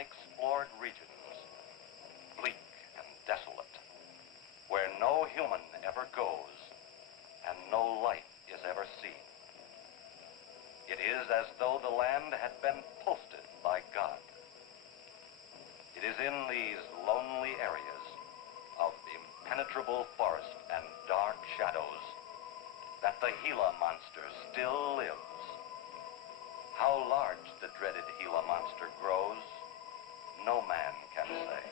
unexplored regions, bleak and desolate, where no human ever goes and no life is ever seen. It is as though the land had been posted by God. It is in these lonely areas of impenetrable forest and dark shadows that the Gila Monster still lives. How large the dreaded Gila Monster grows, no man can say.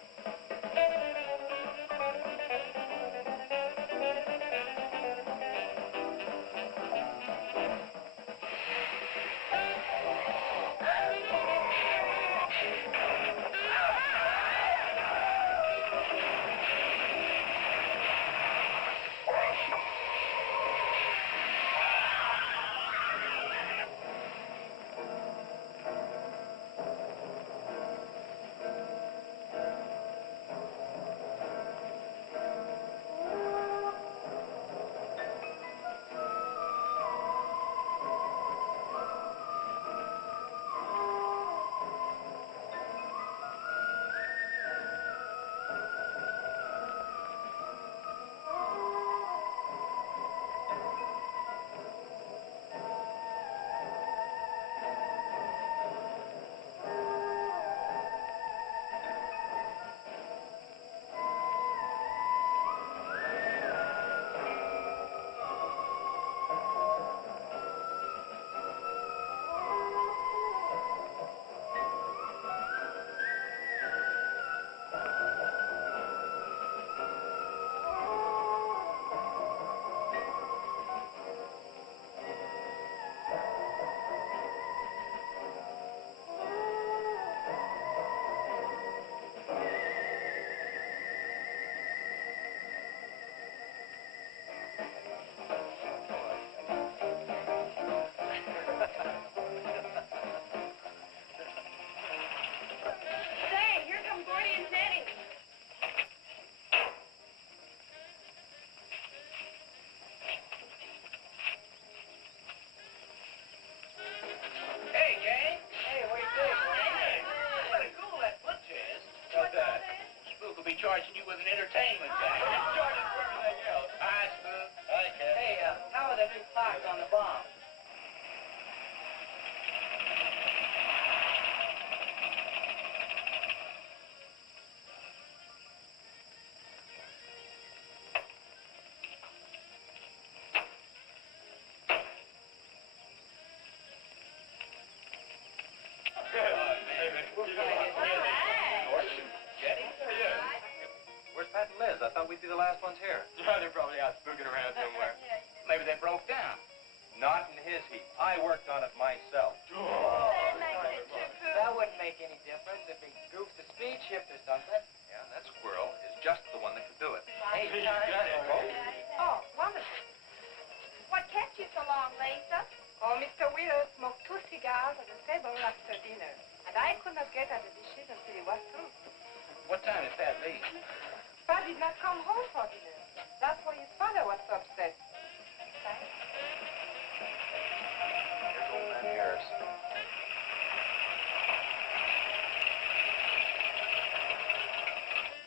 Charging you with an entertainment tax. Charging for everything else. Hi, Spook. Hi, Ken. Hey, how are the new clocks on the bomb? I thought we'd be the last ones here. Yeah, they're probably out spooking around somewhere. Maybe they broke down. Not in his heap. I worked on it myself. That wouldn't make any difference if he goofed the speed shift or something. Yeah, that squirrel is just the one that could do it. Hey, Oh, wonderful. What kept you so long, Lisa? Oh, Mr. Wheeler smoked 2 cigars at the table after dinner, and I could not get at the dishes until he was through. What time did Pat leave? Pat did not come home for dinner. That's why his father was so upset. Here's old man Harris.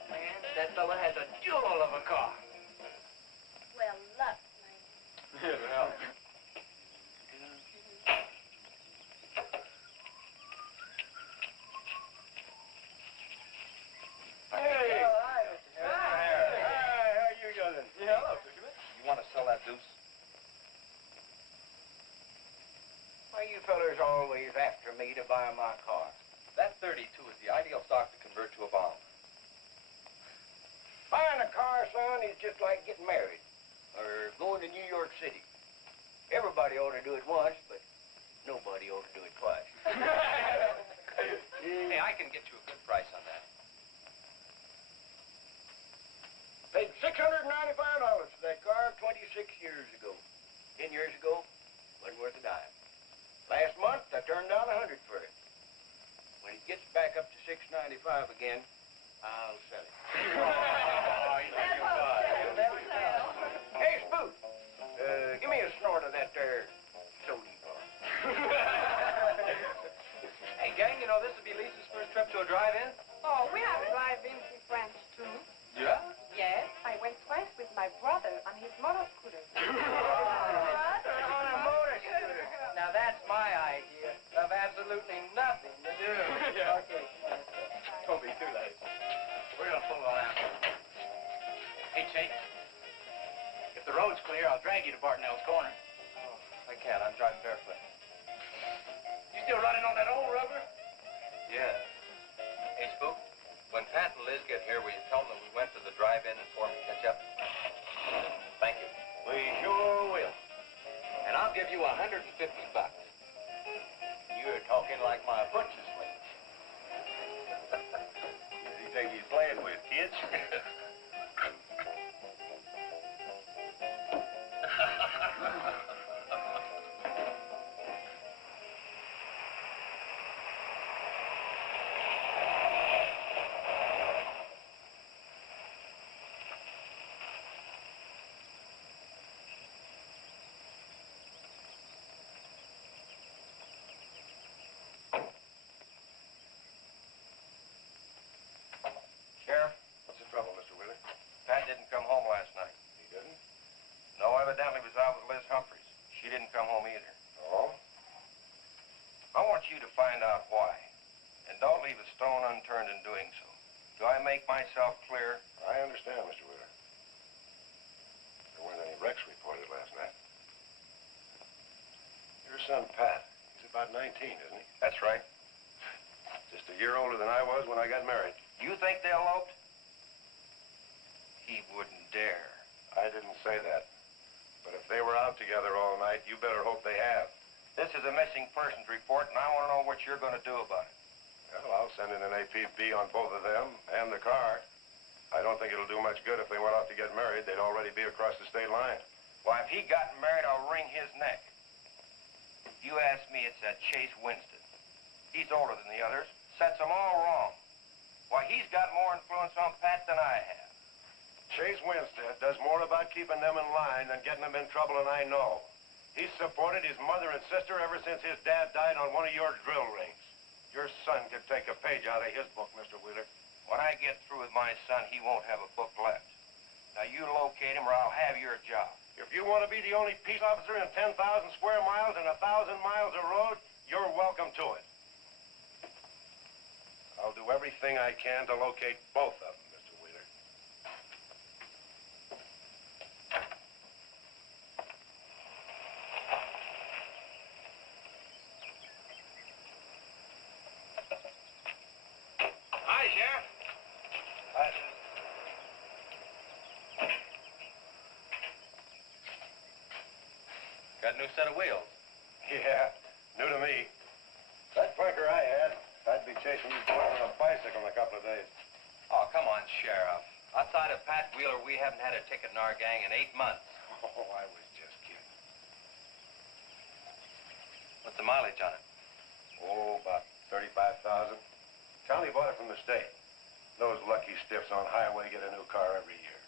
Man, that fella has a jewel of a car. Well, luck, man. Yeah, well. Fellas always after me to buy my car. That 32 is the ideal stock to convert to a bomb. Buying a car, son, is just like getting married or going to New York City. Everybody ought to do it once, but nobody ought to do it twice. Hey, I can get you a good price on that. Paid $695 for that car 26 years ago. 10 years ago, wasn't worth a dime. Last month, I turned down $100 for it. When it gets back up to $695 again, I'll sell it. Hey, Spook, give me a snort of that there sodium. know this would be Lisa's first trip to a drive-in? Oh, we have drive-ins in France, too. Yeah? Yes, I went twice with my brother on his motor scooter. On a motor scooter. Now that's my idea of absolutely nothing to do. Yeah. Okay. Don't be too late. We're gonna pull it out. Hey, Chase. If the road's clear, I'll drag you to Bartonell's corner. Oh, I can't. I'm driving barefoot. You still running on that old rubber? Yeah. Hey, Spook, when Pat and Liz get here, will you tell them that we went to the drive-in and for them to catch up? Thank you. We sure will. And I'll give you $150. You're talking like my butcher's mate. You think he's playing with, kids? Sheriff, What's the trouble, Mr. Wheeler? Pat didn't come home last night. He didn't? No, evidently was out with Liz Humphreys. She didn't come home either. Oh? I want you to find out why. And don't leave a stone unturned in doing so. Do I make myself clear? I understand, Mr. Wheeler. There weren't any wrecks reported last night. Your son, Pat, he's about 19, isn't he? That's right. Just a year older than I was when I got married. You think they eloped? He wouldn't dare. I didn't say that. But if they were out together all night, you better hope they have. This is a missing persons report, and I want to know what you're going to do about it. Well, I'll send in an APB on both of them and the car. I don't think it'll do much good if they went off to get married. They'd already be across the state line. Why, if he got married, I'll wring his neck. You ask me, it's that Chase Winston. He's older than the others. Sets them all wrong. Why, he's got more influence on Pat than I have. Chase Winstead does more about keeping them in line than getting them in trouble, and I know. He's supported his mother and sister ever since his dad died on one of your drill rings. Your son could take a page out of his book, Mr. Wheeler. When I get through with my son, he won't have a book left. Now, you locate him or I'll have your job. If you want to be the only peace officer in 10,000 square miles and 1,000 miles of road, you're welcome to it. I'll do everything I can to locate both of them, Mr. Wheeler. Hi, Sheriff. Got a new set of wheels. Yeah, new to me. That clunker I had, I'd be chasing you boys on a bicycle in a couple of days. Oh, come on, Sheriff. Outside of Pat Wheeler, we haven't had a ticket in our gang in 8 months. Oh, I was just kidding. What's the mileage on it? Oh, about 35,000. County bought it from the state. Those lucky stiffs on highway get a new car every year.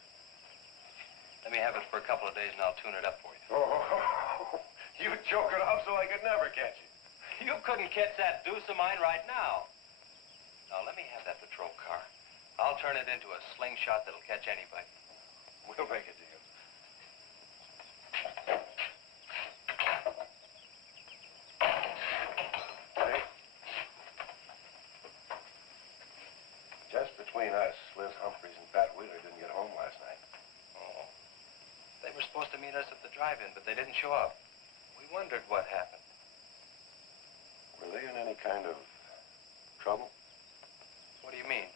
Let me have it for a couple of days and I'll tune it up for you. Oh, you choke it off so I could never catch you. You couldn't catch that deuce of mine right now. Now, let me have that patrol car. I'll turn it into a slingshot that'll catch anybody. We'll make a deal. Hey. Just between us, Liz Humphreys and Pat Wheeler didn't get home last night. Oh. They were supposed to meet us at the drive-in, but they didn't show up. We wondered what happened. Were they in any kind of trouble? What do you mean?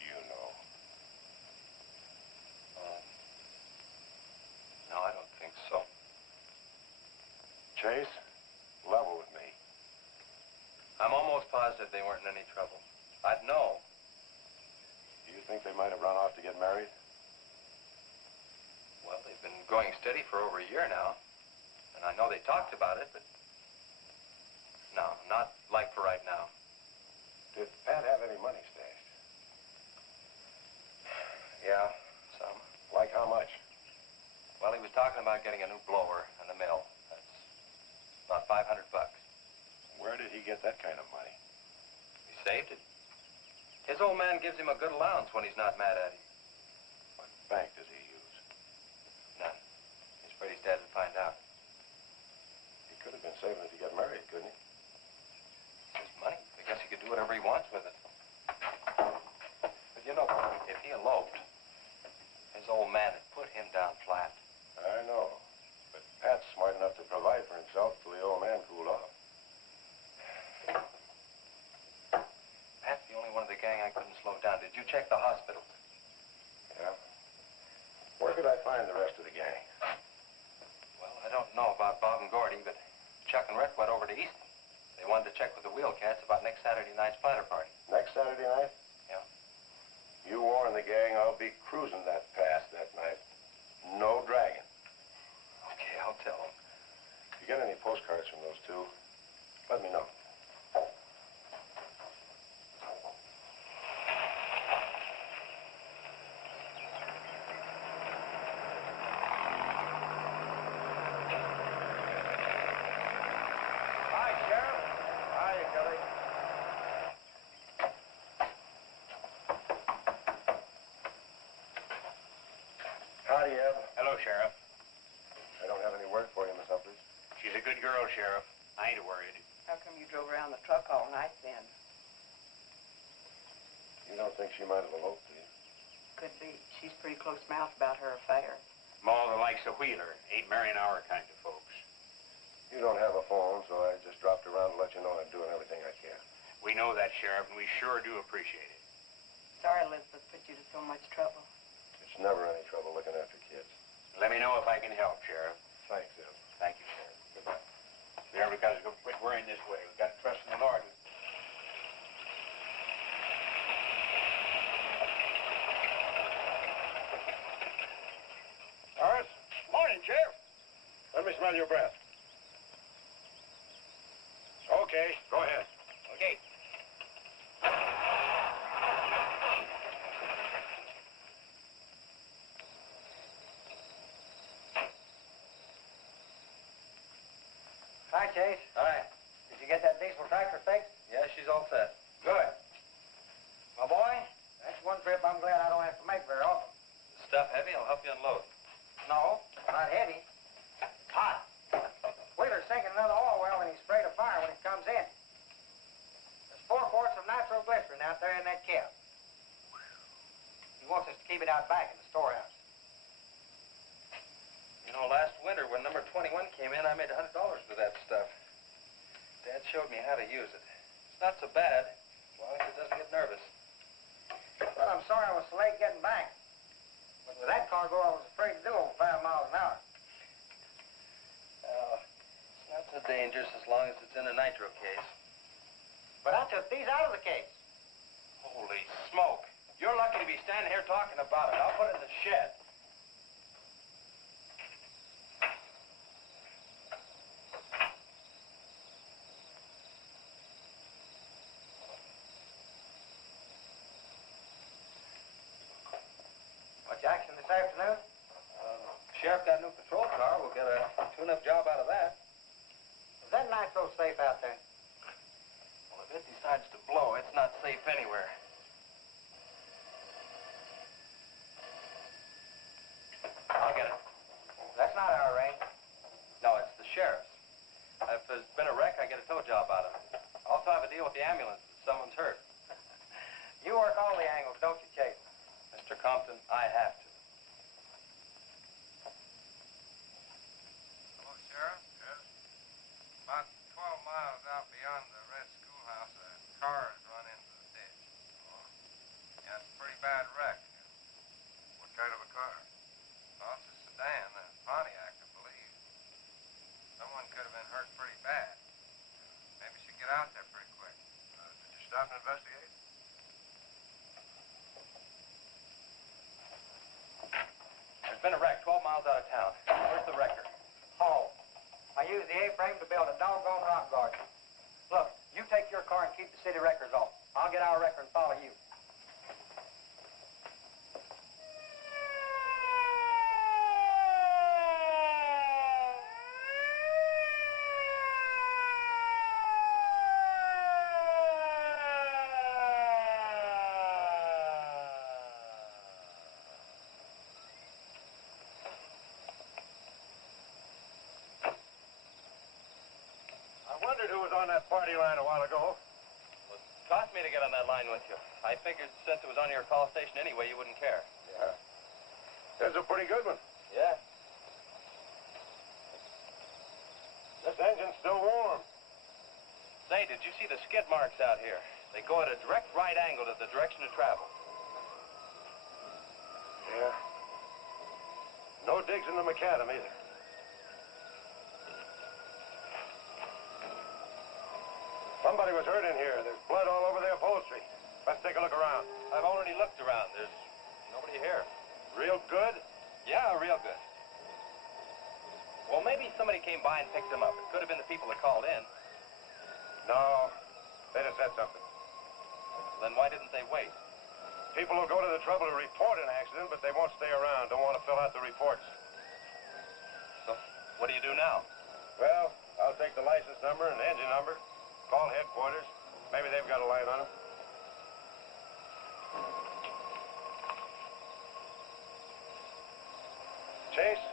You know. No, I don't think so. Chase, level with me. I'm almost positive they weren't in any trouble. I'd know. Do you think they might have run off to get married? Well, they've been going steady for over a year now. And I know they talked about it, but... No, not like for right now. Did Pat have any money stashed? Yeah, some. Like how much? Well, he was talking about getting a new blower and a mill. That's about $500. Where did he get that kind saved it. His old man gives him a good allowance when he's not mad at him. What bank does he use? None. He's afraid his dad would find out. He could have been saving it to get married, couldn't he? It's his money. I guess he could do whatever he wants with it. But you know, if he eloped, his old man had put him down flat. I know. But Pat's smart enough to provide for himself till the old man cooled off. Pat's the only one of the gang I couldn't slow down. Did you check the hospitals? Yeah. Where could I find the rest of the gang? Well, I don't know about Bob and Gordy, but Chuck and Rhett went over to Easton. They wanted to check with the wheel cats about next Saturday night's splatter party. Next Saturday night? Yeah. You warn the gang I'll be cruising that pass that night. No dragging. Okay, I'll tell them. If you get any postcards from those two, let me know. Hi, Sheriff. Hiya, Kelly. Howdy, Eb. Hello, Sheriff. I don't have any word for you, Miss Humphries. She's a good girl, Sheriff. I ain't worried. How come you drove around the truck all night then? You don't think she might have eloped, do you? Could be. She's pretty close-mouthed about her affair. Ma, the likes of Wheeler ain't marrying our kind of folks. You don't have a phone, so I just dropped around to let you know I'm doing everything I can. We know that, Sheriff, and we sure do appreciate it. Sorry Elizabeth put you to so much trouble. It's never any trouble looking after kids. Let me know if I can help, Sheriff. Thanks, Eb. Thank you, Sheriff. Goodbye. Sheriff, we gotta quit worrying this way. We've got to trust in the Lord. Horace? Morning, Sheriff. Let me smell your breath. Okay, go ahead. Okay. Hi, Chase. Hi. Did you get that diesel tractor fixed? Yeah, she's all set. Good. My boy, that's one trip I'm glad I don't have to make very often. The stuff heavy? I'll help you unload. No, not heavy. It's hot. Wheeler's sinking another oil well and he's afraid of fire when it comes in. There's 4 quarts of nitroglycerin out there in that cab. He wants us to keep it out back in the storehouse. You know, last winter when number 21 came in, I made $100 with that stuff. Dad showed me how to use it. It's not so bad, as long as it doesn't get nervous. Well, I'm sorry I was so late getting back. But with that cargo, I was afraid to do over 5 miles an hour. It's not so dangerous as long as it's in a nitro case. But I took these out of the case. Holy smoke. You're lucky to be standing here talking about it. I'll put it in the shed. Much action this afternoon? Sheriff got a new patrol car. We'll get a tune-up job out of that. Is that nitro safe out there? Well, if it decides to blow, it's not safe anywhere. I'll get it. That's not our range. No, it's the sheriff's. If there's been a wreck, I get a tow job out of it. I also have a deal with the ambulance if someone's hurt. You work all the angles, don't you, Chase? Mr. Compton, I have to. Hello, Sheriff. Yes. About 12 miles out beyond the red schoolhouse, a car has run into the ditch. Oh. Yeah, it's a pretty bad wreck. What kind of a car? Well, it's a sedan, a Pontiac, I believe. Someone could have been hurt pretty bad. Maybe we should get out there pretty quick. Did you stop and investigate? There's been a wreck 12 miles out of town. Where's the wrecker? Oh, I used the A-frame to build a doggone rock garden. Look, you take your car and keep the city wreckers off. I'll get our wrecker and follow you. wondered who was on that party line a while ago. Well, it cost me to get on that line with you. I figured since it was on your call station anyway, you wouldn't care. Yeah. That's a pretty good one. Yeah. This engine's still warm. Say, did you see the skid marks out here? They go at a direct right angle to the direction of travel. Yeah. No digs in the macadam either. Somebody was hurt in here. There's blood all over the upholstery. Let's take a look around. I've already looked around. There's nobody here. Real good? Yeah, real good. Well, maybe somebody came by and picked them up. It could have been the people that called in. No. They'd have said something. Then why didn't they wait? People will go to the trouble to report an accident, but they won't stay around. Don't want to fill out the reports. So, what do you do now? Well, I'll take the license number and engine number, call headquarters. Maybe they've got a line on them. Chase,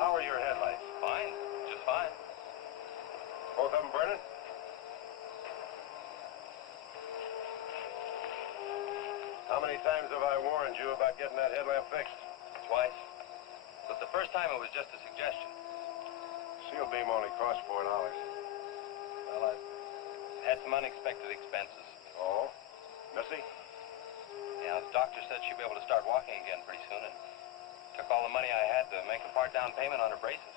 how are your headlights? Fine. Just fine. Both of them burning? How many times have I warned you about getting that headlamp fixed? Twice. But the first time it was just a suggestion. Seal beam only costs $4. Well, I've had some unexpected expenses. Oh? Missy? Yeah, the doctor said she'd be able to start walking again pretty soon and took all the money I had to make a part down payment on her braces.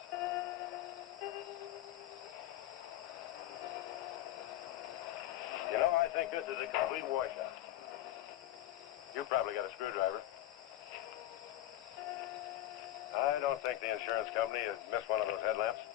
You know, I think this is a complete washout. You probably got a screwdriver. I don't think the insurance company has missed one of those headlamps.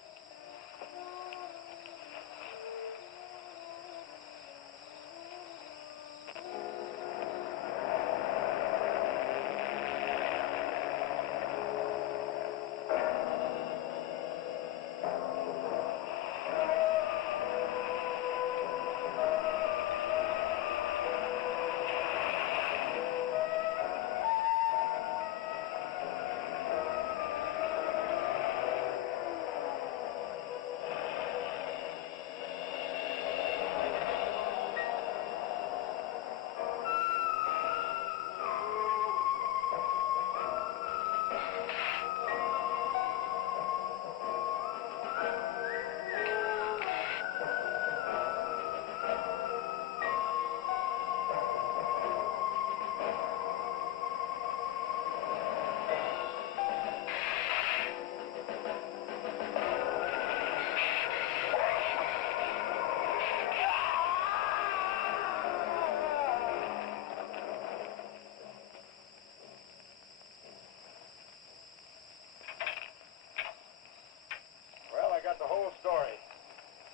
I got the whole story.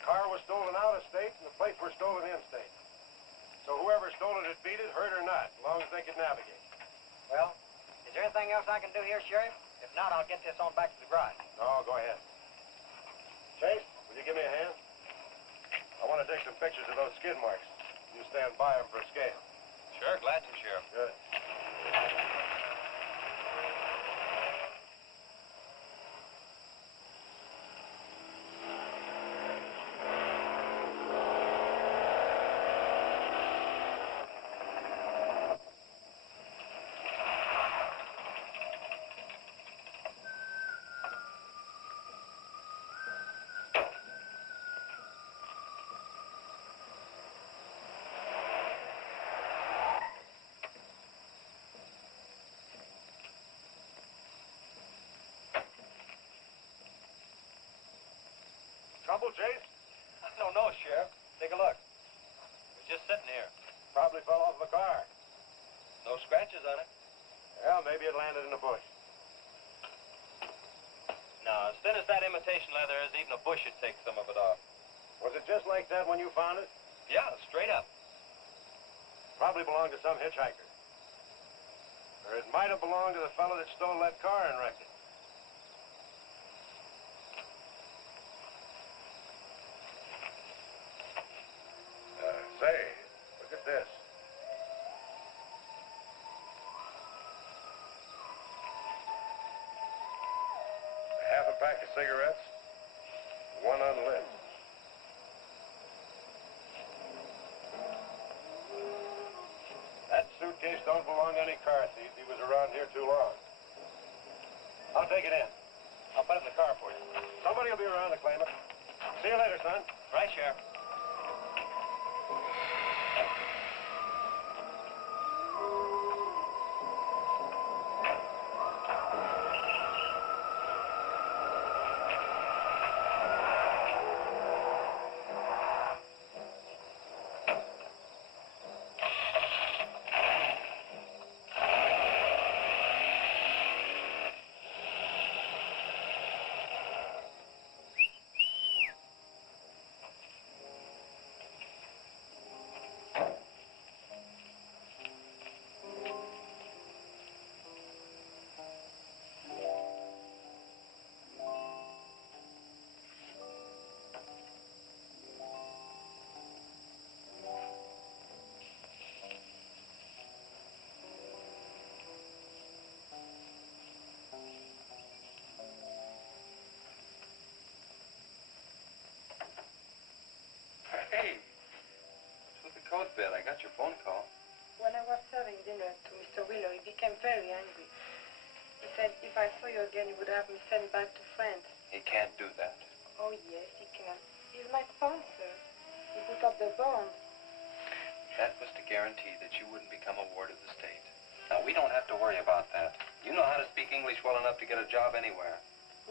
Car was stolen out of state and the plates were stolen in state. So whoever stole it had beat it, hurt or not, as long as they could navigate. Well, is there anything else I can do here, Sheriff? If not, I'll get this on back to the garage. No, go ahead. Chase, will you give me a hand? I want to take some pictures of those skid marks. You stand by them for a scale. Sure, glad to, Sheriff. Good. Trouble, Chase? I don't know, Sheriff. Take a look. We're just sitting here. Probably fell off the car. No scratches on it. Well, maybe it landed in a bush. No, as thin as that imitation leather is, even a bush would take some of it off. Was it just like that when you found it? Yeah, straight up. Probably belonged to some hitchhiker. Or it might have belonged to the fellow that stole that car and wrecked it. Say, look at this. Half a pack of cigarettes, one unlit. case don't belong to any car thief. He was around here too long. I'll take it in. I'll put it in the car for you. Somebody will be around to claim it. See you later, son. Right, Sheriff. Hey, what's with the coat bed? I got your phone call. When I was serving dinner to Mr. Wheeler, he became very angry. He said if I saw you again, he would have me sent back to France. He can't do that. Oh, yes, he can. He's my sponsor. He put up the bond. That was to guarantee that you wouldn't become a ward of the state. Now, we don't have to worry about that. You know how to speak English well enough to get a job anywhere.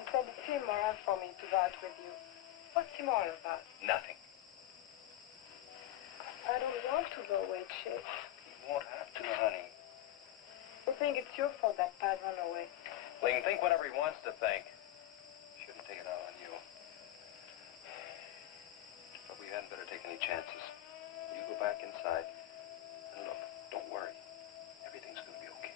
He said it's immoral for me to vouch with you. What's immoral about? Nothing. I don't want to go away, Chief. You won't have to, honey. I think it's your fault that Pat ran away. Well, he can think whatever he wants to think. Shouldn't take it out on you. But we hadn't better take any chances. You go back inside. And look, don't worry. Everything's going to be okay.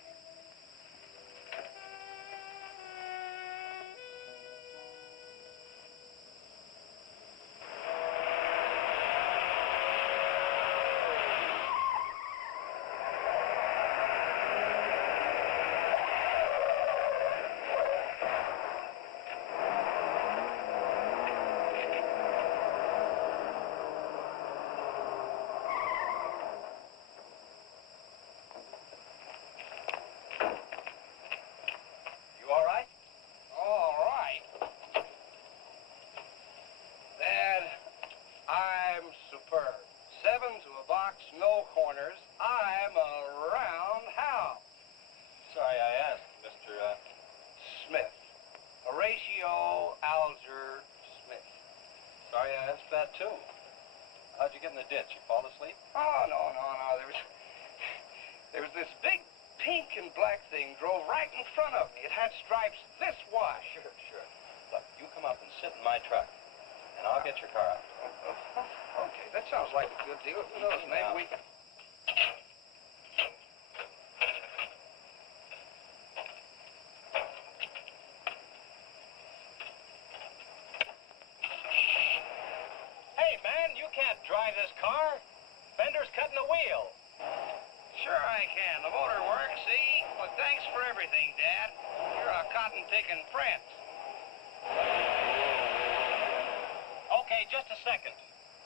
How'd you get in the ditch? You fall asleep? Oh, no. There was this big pink and black thing drove right in front of me. It had stripes this wide. Sure. Look, you come up and sit in my truck, and I'll get your car out. Okay, that sounds like a good deal. Who knows, maybe we can... Hey, man, you can't drive this car. Fender's cutting the wheel. Sure I can. The motor works, see? Well, thanks for everything, Dad. You're a cotton-picking prince. Okay, just a second.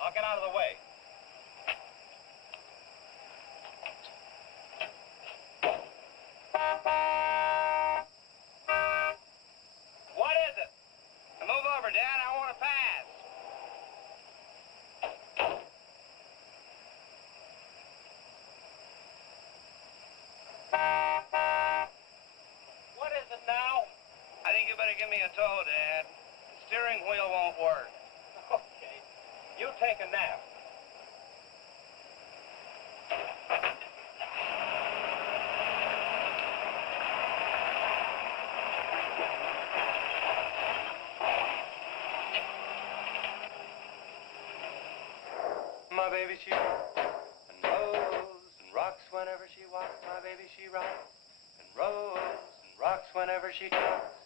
I'll get out of the way. What is it? Move over, Dad. I want to pass. What is it now? I think you better give me a tow, Dad. The steering wheel won't work. Okay. You take a nap. My baby, she rocks and rolls and rocks whenever she walks. My baby, she rocks and rolls and rocks whenever she talks.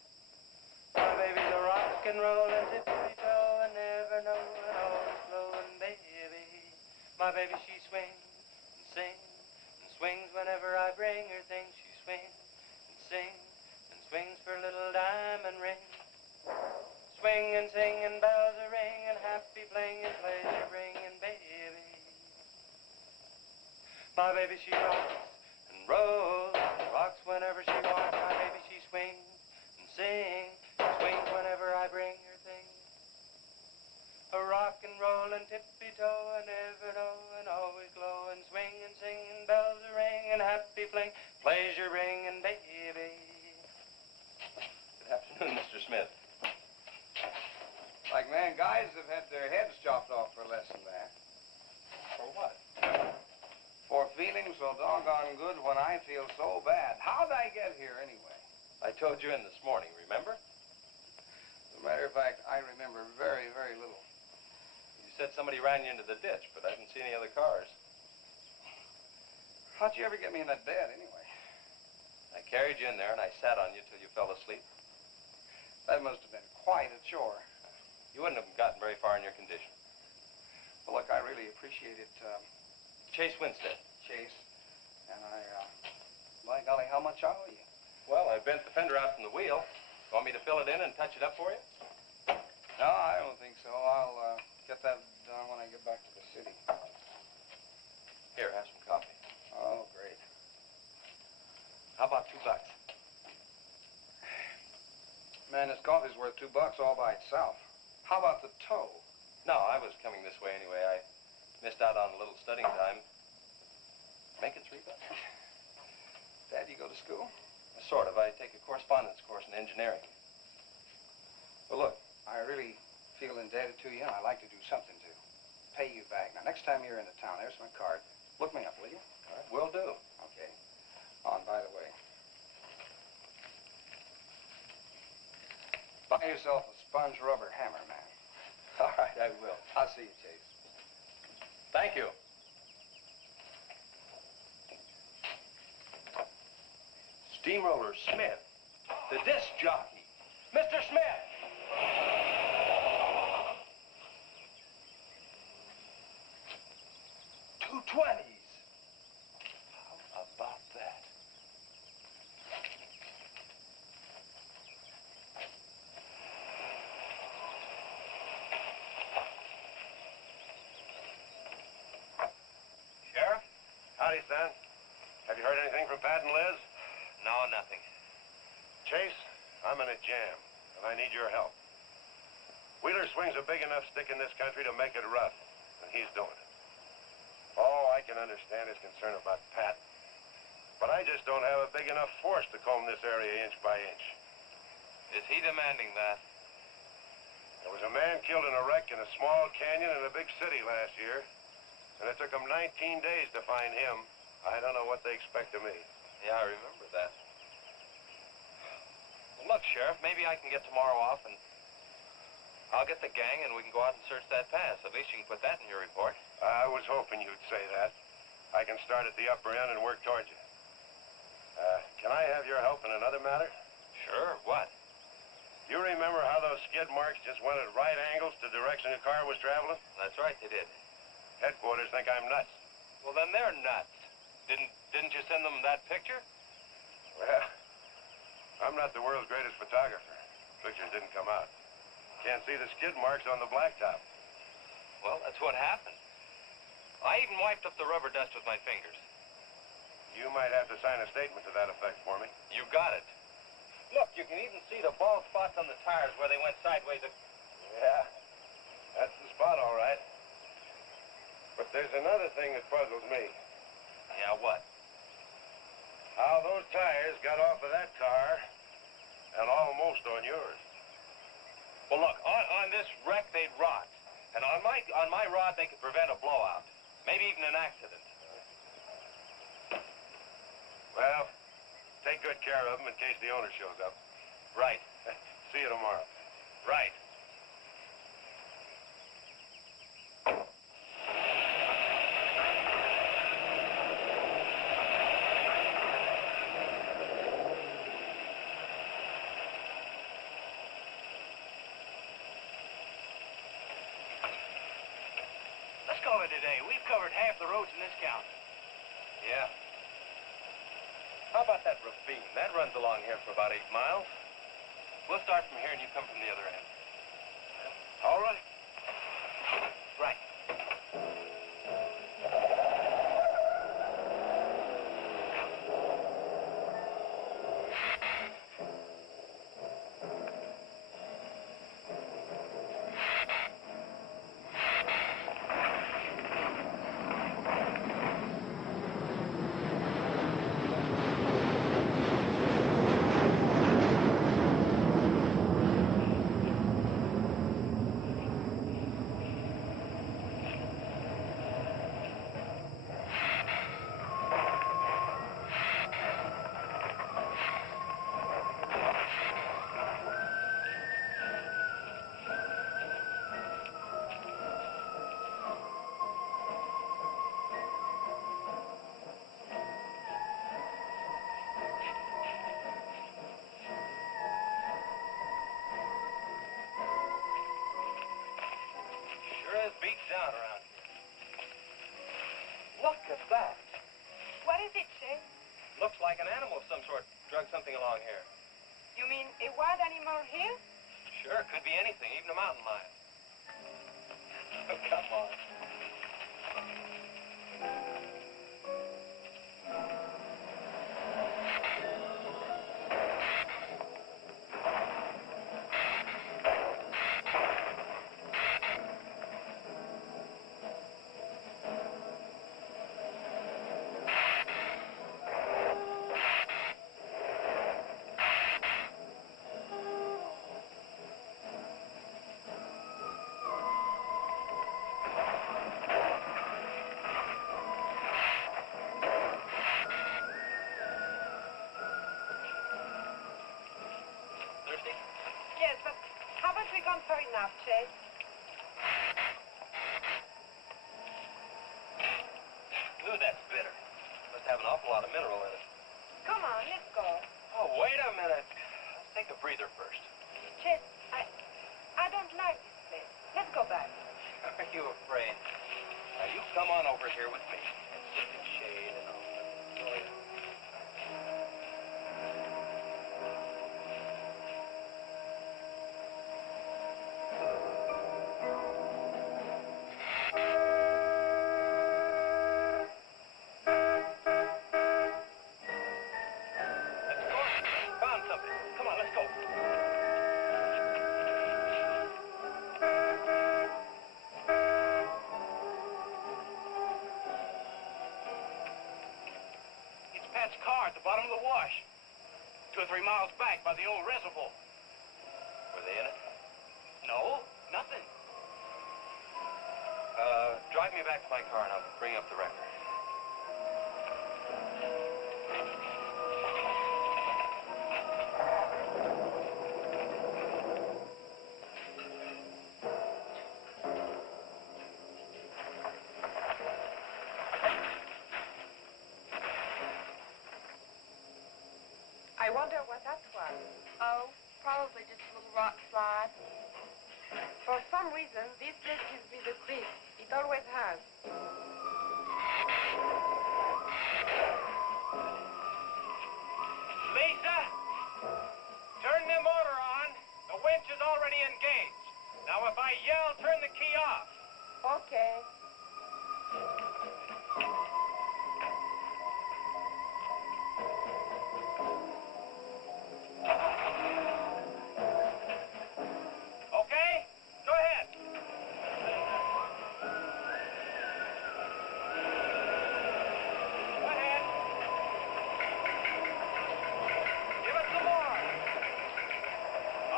My baby's a rock and rollin' tippity-toe and never know and always blowin' baby. My baby, she swings and sings and swings whenever I bring her things. She swings and sings and swings for a little diamond ring. Swing and sing and bells a ring and happy fling and pleasure bringing baby. My baby, she rocks and rolls and rocks whenever she walks. My baby, she swings and sings, swings whenever I bring her things. A rock and roll and tippy-toe and ever know and always glow and swing and sing and bells a ring and happy fling, pleasure ring and baby. Good afternoon, Mr. Smith. Like man, guys have had their heads chopped off for less than that. For what? For feeling so doggone good when I feel so bad. How'd I get here anyway? I told you in this morning, remember? As a matter of fact, I remember very, very little. You said somebody ran you into the ditch, but I didn't see any other cars. How'd you ever get me in that bed anyway? I carried you in there and I sat on you till you fell asleep. That must have been quite a chore. You wouldn't have gotten very far in your condition. Well, look, I really appreciate it, Chase Winstead. Chase. And by golly, how much I owe you? Well, I bent the fender out from the wheel. Want me to fill it in and touch it up for you? No, I don't think so. I'll get that done when I get back to the city. Here, have some coffee. Oh, great. How about $2? Man, this coffee's worth $2 all by itself. How about the tow? No, I was coming this way anyway. I missed out on a little studying time. Make it $3. Dad, you go to school? Sort of. I take a correspondence course in engineering. Well, look, I really feel indebted to you, and I'd like to do something to pay you back. Now, next time you're in the town, there's my card. Look me up, will you? All right, will do. Okay. Oh, and by the way, buy yourself a sponge rubber hammer, man. All right, I will. I'll see you, Chase. Thank you. Steamroller Smith, the disc jockey. Mr. Smith! 220s. How about that? Sheriff? Howdy, son. Have you heard anything from Pat and Liz? No, nothing. Chase, I'm in a jam, and I need your help. Wheeler swings a big enough stick in this country to make it rough, and he's doing it. Oh, I can understand his concern about Pat, but I just don't have a big enough force to comb this area inch by inch. Is he demanding that? There was a man killed in a wreck in a small canyon in a big city last year, and it took them 19 days to find him. I don't know what they expect of me. Yeah, I remember that. Well, look, Sheriff, maybe I can get tomorrow off and I'll get the gang and we can go out and search that pass. At least you can put that in your report. I was hoping you'd say that. I can start at the upper end and work towards you. Can I have your help in another matter? Sure, what? You remember how those skid marks just went at right angles to the direction the car was traveling? That's right, they did. Headquarters think I'm nuts. Well, then they're nuts. Didn't you send them that picture? Well, I'm not the world's greatest photographer. Pictures didn't come out. Can't see the skid marks on the blacktop. Well, that's what happened. I even wiped up the rubber dust with my fingers. You might have to sign a statement to that effect for me. You got it. Look, you can even see the bald spots on the tires where they went sideways. Yeah, that's the spot, all right. But there's another thing that puzzles me. Yeah, what? How those tires got off of that car and almost on yours. Well, look, on this wreck, they'd rot. And on my rod, they could prevent a blowout. Maybe even an accident. Well, take good care of them in case the owner shows up. Right. See you tomorrow. Right. Let's call it a day. We've covered half the roads in this county. Yeah. How about that ravine? That runs along here for about 8 miles. We'll start from here and you come from the other end. All right. Right. beats down around here. Look at that. What is it, Chase? Looks like an animal of some sort drug something along here. You mean a wild animal here? Sure, could be anything, even a mountain lion. Oh, come on. Yes, but how about we gone far enough, Chase? Ooh, that's bitter. Must have an awful lot of mineral in it. Come on, let's go. Oh, wait a minute. Let's take a breather first. Chase, I don't like this place. Let's go back. Are you afraid? Now, you come on over here with me and sit in shade and all. Oh, yeah. Car at the bottom of the wash. 2 or 3 miles back by the old reservoir. Were they in it? No, nothing. Drive me back to my car and I'll bring up the record. I wonder what that was. Oh, probably just a little rock slide. For some reason, this place gives me the creep. It always has. Lisa! Turn the motor on. The winch is already engaged. Now if I yell, turn the key off. Okay. Okay? Go ahead. Go ahead. Give it some more.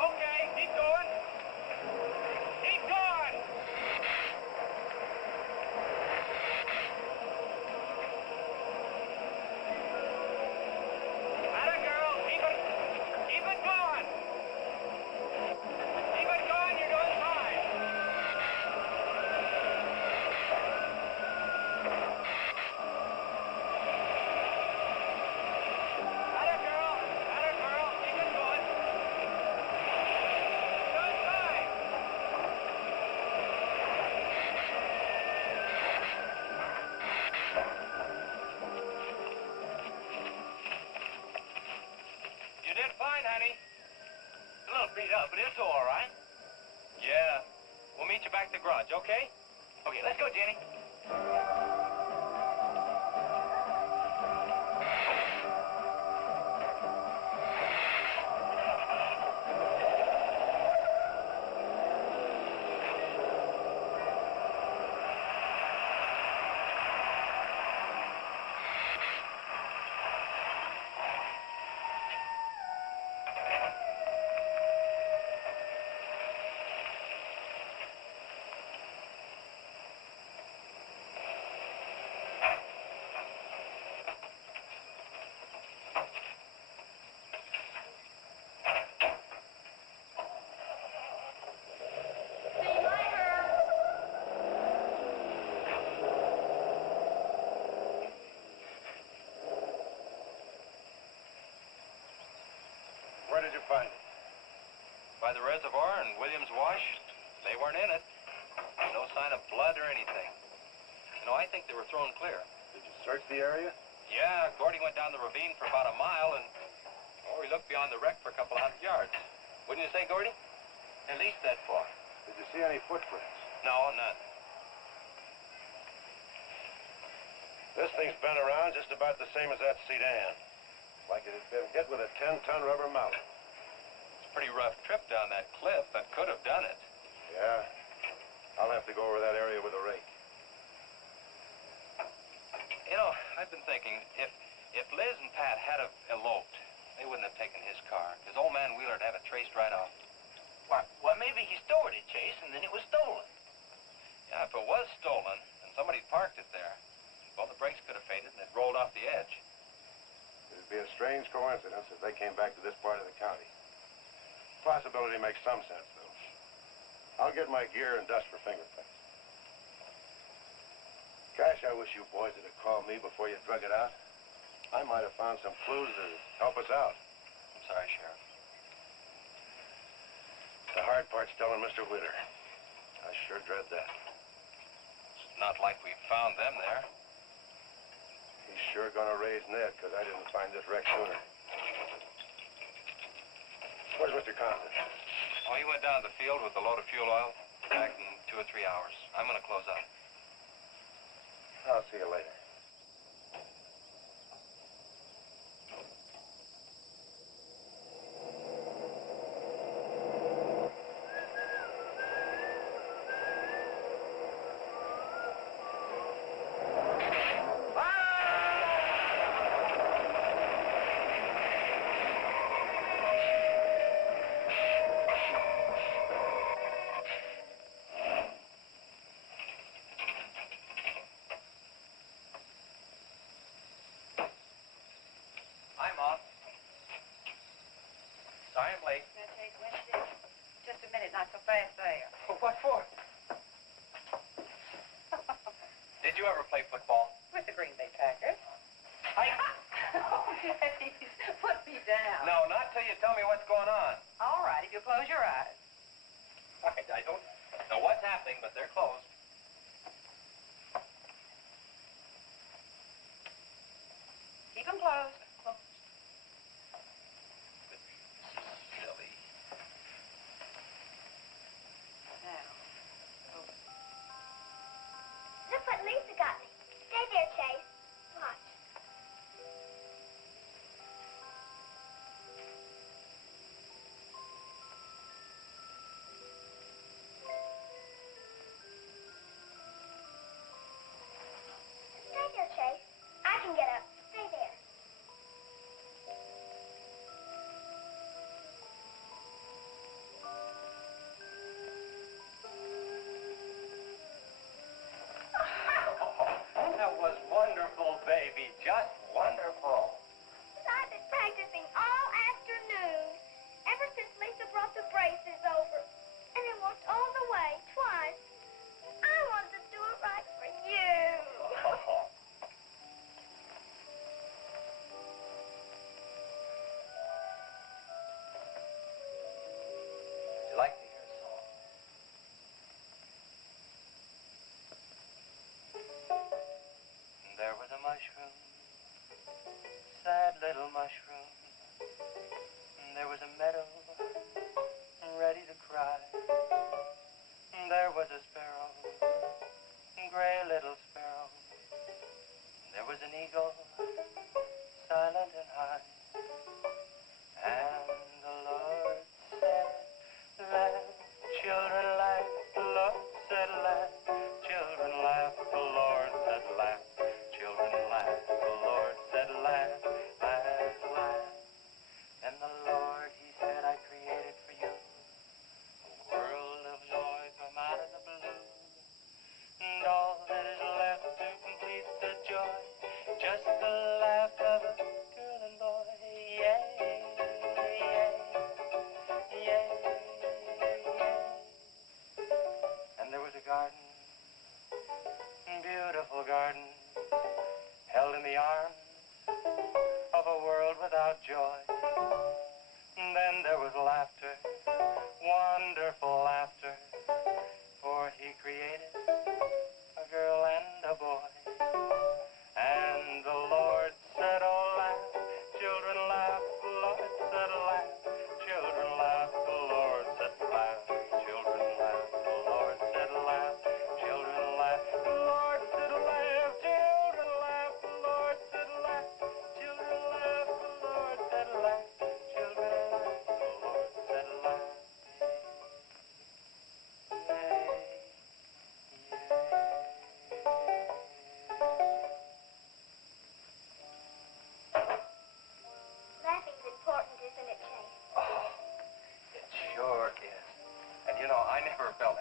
Okay, keep going. Keep going. Atta girl, keep it going. Keep it going, you're doing fine. Atta girl, keep it going. Doing fine. You did fine, honey. A little beat up, but it's all right. Yeah. We'll meet you back at the garage, okay? Okay, let's go, Jenny. Where did you find it? By the reservoir and Williams Wash, they weren't in it. No sign of blood think they were thrown clear. Did you search the area? Yeah, Gordy went down the ravine for about a mile and, oh, he looked beyond the wreck for a couple hundred yards. Wouldn't you say, Gordy? At least that far. Did you see any footprints? No, none. This thing's been around just about the same as that sedan. Like it had been hit with a 10-ton rubber mallet. It's a pretty rough trip down that cliff. That could have done it. Yeah. I'll have to go over that area with a rake. You know, I've been thinking, if Liz and Pat had have eloped, they wouldn't have taken his car, because old man Wheeler'd have it traced right off. Well, maybe he stored it, Chase, and then it was stolen. Yeah, if it was stolen, and somebody parked it there, well, the brakes could have faded and it rolled off the edge. It'd be a strange coincidence if they came back to this part of the county. Possibility makes some sense, though. I'll get my gear and dust for fingerprints. Gosh, I wish you boys would have called me before you drug it out. I might have found some clues to help us out. I'm sorry, Sheriff. The hard part's telling Mr. Wheeler. I sure dread that. It's not like we found them there. He's sure gonna raise Ned, because I didn't find this wreck sooner. Where's Mr. Compton? Oh, he went down to the field with a load of fuel oil. Back in 2 or 3 hours. I'm gonna close up. I'll see you later. I'm off. Sorry I'm late. Just a minute, not so fast there. What for? Did you ever play football? With the Green Bay Packers. I... Oh, please, put me down. No, not till you tell me what's going on. All right, if you close your eyes. I don't know what's happening, but they're closed. Keep them closed. Silly. Now. Look what Lisa got me. Stay there, Chase. Watch.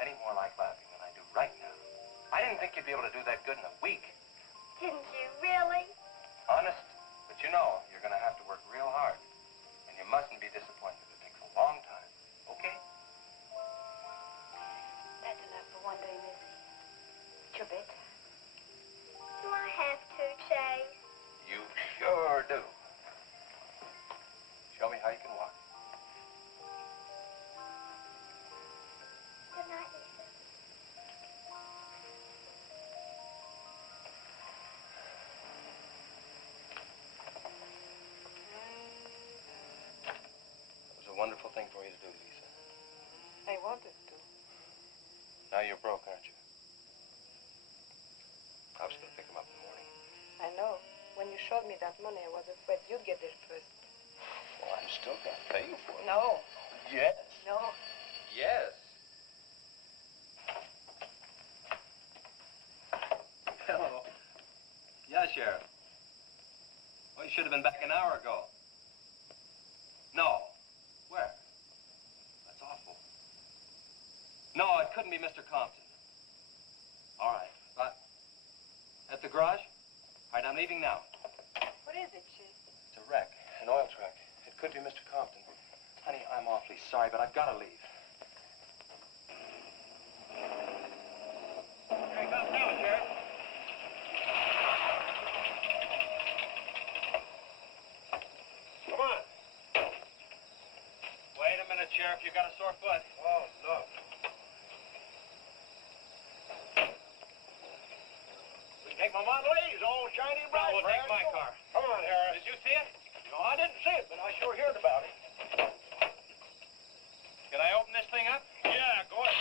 any more like laughing than I do right now. I didn't think you'd be able to do that good in a week. Didn't you really? Honest. But you know, you're going to have to work real hard. And you mustn't be disappointed. It takes a long time. Okay? That's enough for one day, Missy. It's your bedtime. Do I have to, Chase? You sure do. Show me how you can walk. Good night, Lisa. It was a wonderful thing for you to do, Lisa. I wanted to. Now you're broke, aren't you? I was going to pick him up in the morning. I know. When you showed me that money, I was afraid you'd get there first. Well, I'm still going to pay you for it. No. Yes. No. Yes. Hello. Yeah, Sheriff. Well, you should have been back an hour ago. No. Where? That's awful. No, it couldn't be Mr. Compton. All right. At the garage? All right, I'm leaving now. What is it, Chase? It's a wreck, an oil truck. It could be Mr. Compton. Honey, I'm awfully sorry, but I've got to leave. Here he comes now, Sheriff. Come on. Wait a minute, Sheriff. You got a sore foot. Oh, no. Take my Model A's, all shiny bright. We'll take my car. Come on, Harris. Did you see it? No, I didn't see it, but I sure heard about it. Can I open this thing up? Yeah, go ahead.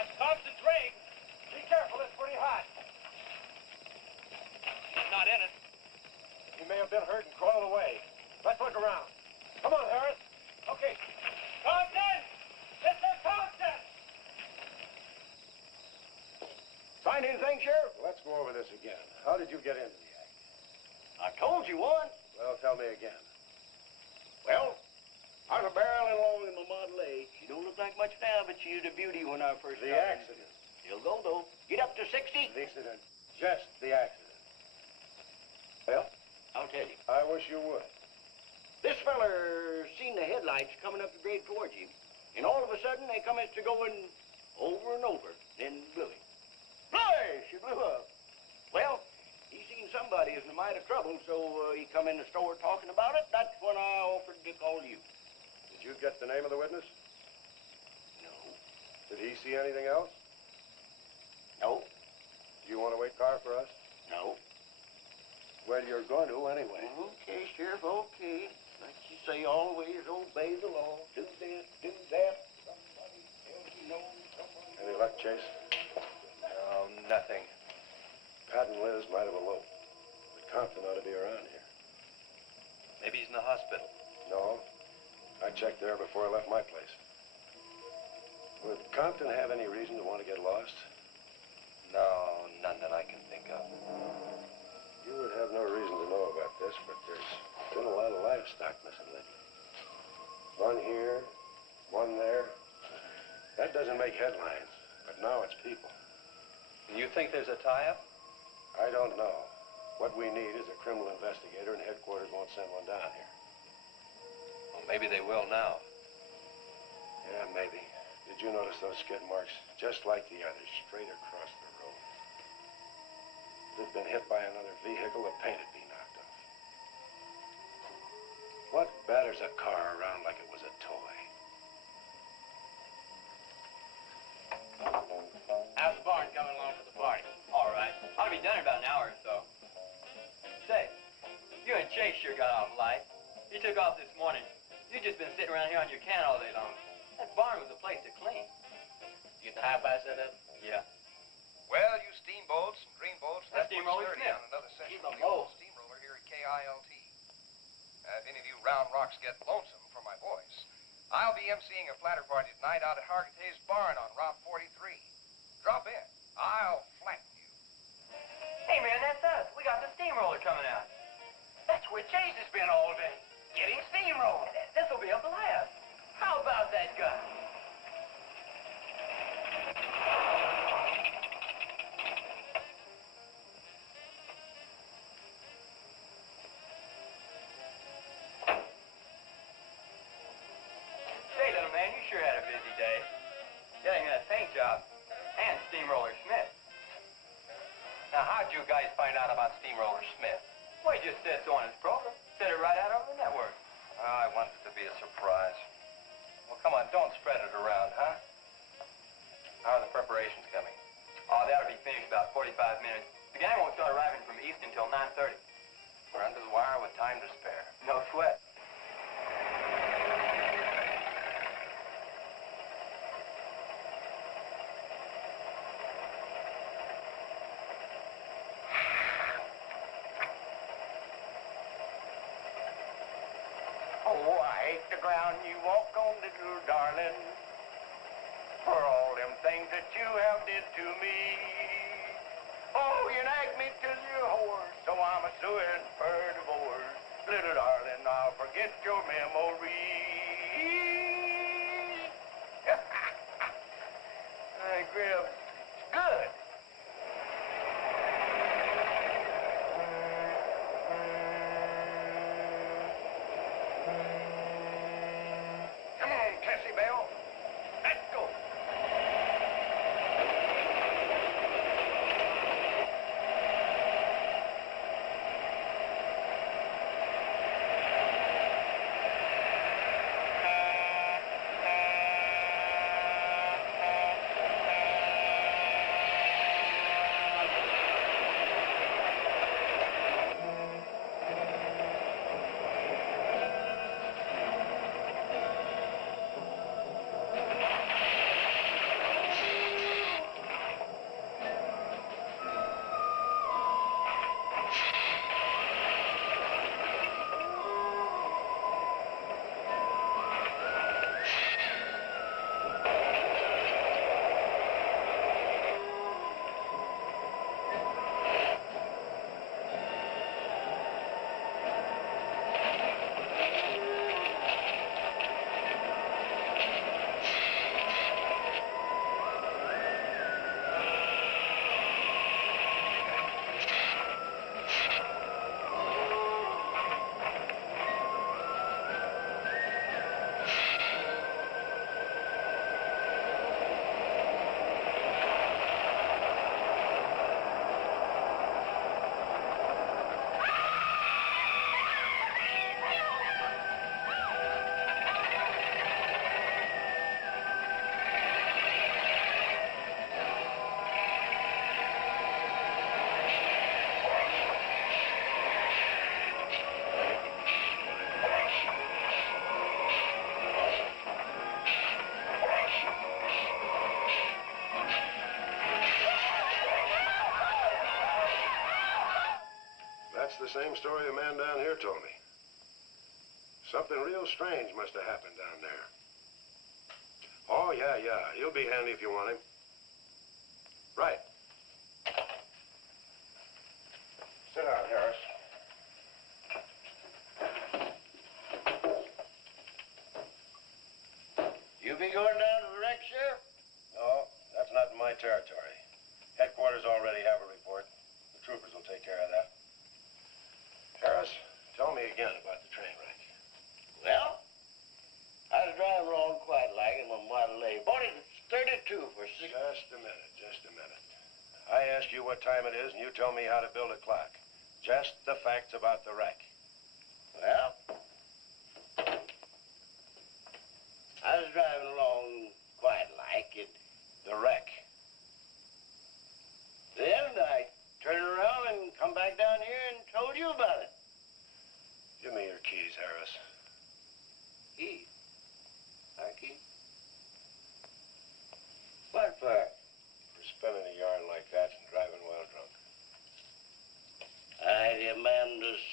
That's Thompson's rig. Be careful, it's pretty hot. He's not in it. He may have been hurt and crawled away. Let's look around. Come on, Harris. Okay. Thompson! Mr. Thompson! Find anything, Sheriff? Let's go over this again. How did you get into the act? I told you once. Well, tell me again. Well, I was barreling along in my Model A. She don't look like much now, but she was a beauty when I first The started. accident. She'll go, though. Get up to 60. The accident. Just the accident. Well, I'll tell you. I wish you would. This feller seen the headlights coming up the grade towards him, and all of a sudden they come to going over and over, then blew him. Flash! She blew up. Well, he seen somebody was in a mite of trouble, so he come in the store talking about it. That's when I offered to call you. Did you get the name of the witness? No. Did he see anything else? No. Do you want to wait car for us? No. Well, you're going to anyway. Okay, Sheriff, okay. Like you say, always obey the law. Do this, do that. Somebody else you know, somebody... Any luck, Chase? No, nothing. Pat and Liz might have eloped. But Compton ought to be around here. Maybe he's in the hospital. No. I checked there before I left my place. Would Compton have any reason to want to get lost? No, none that I can think of. You would have no reason to know about this, but there's been a lot of livestock missing lately. One here, one there. That doesn't make headlines, but now it's people. You think there's a tie-up? I don't know. What we need is a criminal investigator, and headquarters won't send one down here. Well, maybe they will now. Yeah, maybe. Did you notice those skid marks? Just like the others, straight across the road. If it'd been hit by another vehicle, the paint would be knocked off. What batters a car around like it was a toy? How's the barn coming along for the party? All right. Ought to be done in about an hour or so. Chase sure got off light. He took off this morning. You just been sitting around here on your can all day long. That barn was a place to clean. You get the Hi-Fi set up? Yeah. Well, you steamboats and greenboats, That that steamroller puts 30 Smith. on another session Keep of 'em the old low. steamroller here at KILT. If any of you round rocks get lonesome for my voice, I'll be emceeing a flatter party tonight out at Hargitay's barn on Route 43. Drop in. I'll flank you. Hey, man, that's us. We got the steamroller coming out. That's where Chase has been all day. Getting steamrolled. This'll be a blast. How about that guy? Say, little man, you sure had a busy day. Getting that paint job and Steamroller Smith. Now, how'd you guys find out about Steamroller Smith? Well, he just said so on his program. Said it right out over the network. I want it to be a surprise. Well, come on, don't spread it around, huh? How are the preparations coming? Oh, that'll be finished about 45 minutes. The gang won't start arriving from East until 9:30. We're under the wire with time to spare. No sweat. Oh, I hate the ground you walk on, little darling, for all them things that you have did to me. Oh, you nag me till you're hoarse, so I'm a suing for divorce. Little darling, I'll forget your memory. Hey, Grib, it's good. Come on, Cassie Bell. Let's go. That's the same story the man down here told me. Something real strange must have happened down there. Oh, yeah. He'll be handy if you want him. Right. Sit down, Harris. You be going down to the wreck, Sheriff? No, that's not in my territory. Headquarters already have a report. The troopers will take care of that. Harris, tell me again about the train wreck. Well, I was driving along quite like it when Model A. Bought it at 32 for $6. Just a minute. I ask you what time it is, and you tell me how to build a clock. Just the facts about the wreck. Well, I was driving along quite like it. The wreck. Then I turned around and come back down here and told you about it.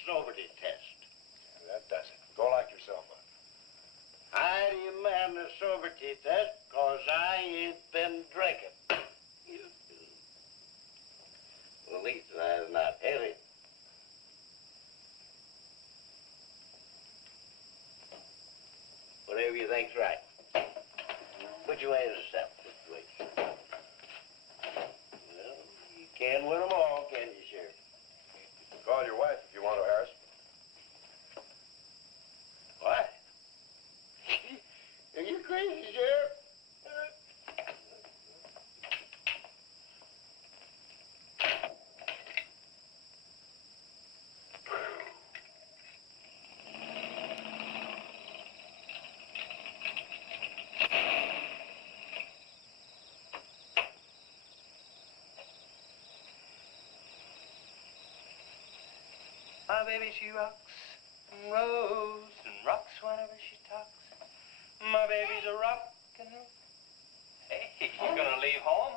sobriety test. That does it. Go lock yourself up. I demand the sobriety test because I ain't been drinking. At least I'm not heavy. Whatever you think's right. Which way is the situation? Well, you can't win them all, can you, Sheriff? Call your wife if you want to, Harris. What? Are you crazy, Sheriff? My baby, she rocks and rolls and rocks whenever she talks. My baby's a rockin'. Hey, you gonna leave home?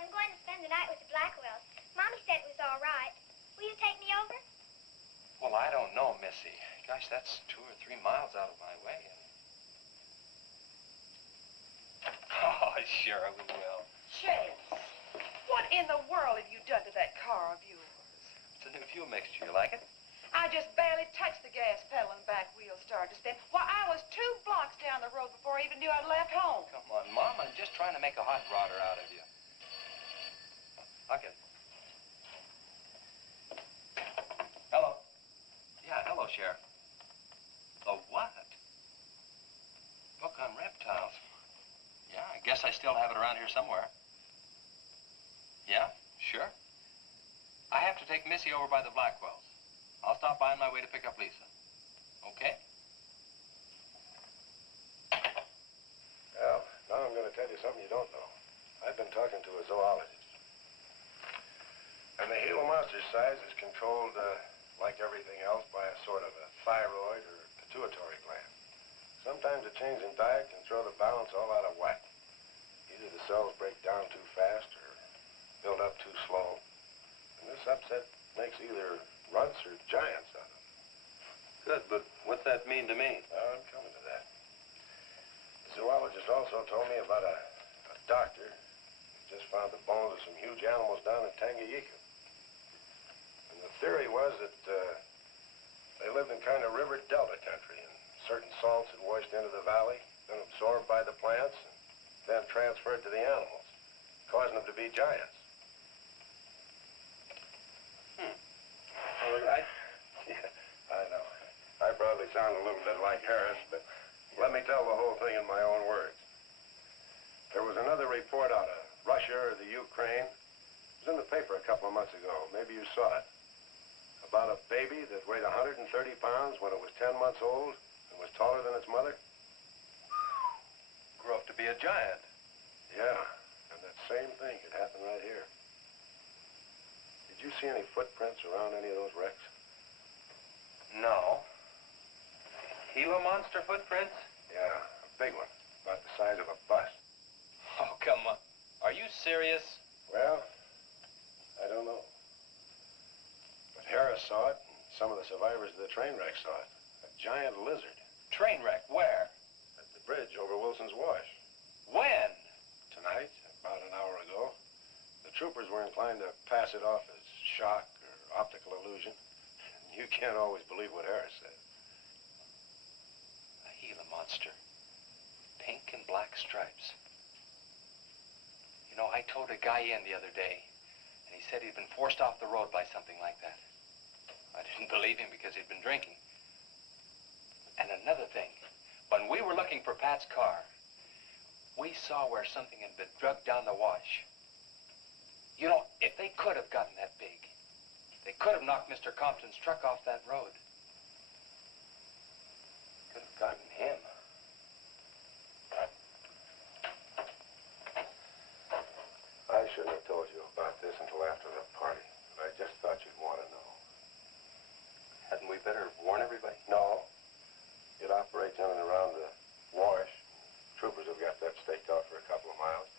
I'm going to spend the night with the Blackwells. Mommy said it was all right. Will you take me over? Well, I don't know, Missy. Gosh, that's 2 or 3 miles out of my way. Oh, sure we will. Chase, what in the world have you done to that car of yours? It's a new fuel mixture. You like it? I just barely touched the gas pedal and back wheel started to spin. Why, I was 2 blocks down the road before I even knew I'd left home. Come on, Mom. I'm just trying to make a hot rodder out of you. Okay. Hello. Yeah, hello, Sheriff. A what? Book on reptiles. Yeah, I guess I still have it around here somewhere. Yeah, sure. I have to take Missy over by the Blackwells. I'll stop by on my way to pick up Lisa. Okay? Well, now I'm going to tell you something you don't know. I've been talking to a zoologist. And the Gila Monster's size is controlled, like everything else, by a sort of a thyroid or pituitary gland. Sometimes a change in diet can throw the balance all out of whack. Either the cells break down too fast or build up too slow. And this upset makes either runts or giants out of them. Good, but what's that mean to me? I'm coming to that. The zoologist also told me about a doctor who just found the bones of some huge animals down in Tanganyika. And the theory was that they lived in kind of river delta country, and certain salts had washed into the valley, been absorbed by the plants, and then transferred to the animals, causing them to be giants. Well, I know. I probably sound a little bit like Harris, but let me tell the whole thing in my own words. There was another report out of Russia or the Ukraine. It was in the paper a couple of months ago. Maybe you saw it. About a baby that weighed 130 pounds when it was 10 months old and was taller than its mother. Grew up to be a giant. Yeah, and that same thing could happen right here. Did you see any footprints around any of those wrecks? No. Gila Monster footprints? Yeah, a big one, about the size of a bus. Oh, come on. Are you serious? Well, I don't know. But Harris saw it, and some of the survivors of the train wreck saw it. A giant lizard. Train wreck? Where? At the bridge over Wilson's Wash. When? Tonight, about an hour ago. The troopers were inclined to pass it off as shock or optical illusion. You can't always believe what Harris said. A Gila Monster. Pink and black stripes. You know, I towed a guy in the other day, and he said he'd been forced off the road by something like that. I didn't believe him because he'd been drinking. And another thing, when we were looking for Pat's car, we saw where something had been drugged down the wash. You know, if they could have gotten that big, they could have knocked Mr. Compton's truck off that road. Could have gotten him. I shouldn't have told you about this until after the party. I just thought you'd want to know. Hadn't we better warn everybody? No. It operates in and around the wash. Troopers have got that staked out for a couple of miles.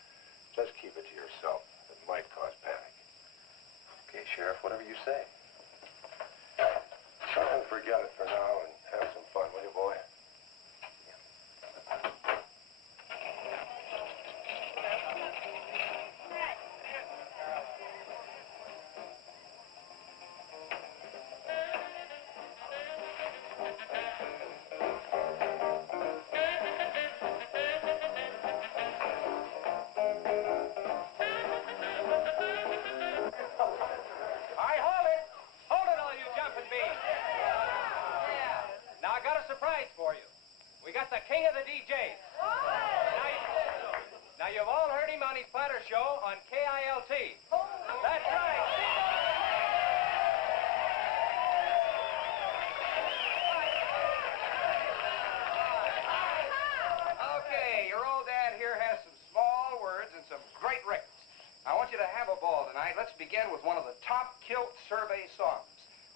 Just keep it to yourself. It might cause panic. Okay, Sheriff, whatever you say. forget it for now and have some fun, will you, boy? Surprise for you. We got the king of the DJs. Now you've all heard him on his platter show on KILT. That's right. Okay, your old dad here has some small words and some great records. I want you to have a ball tonight. Let's begin with one of the top kilt survey songs.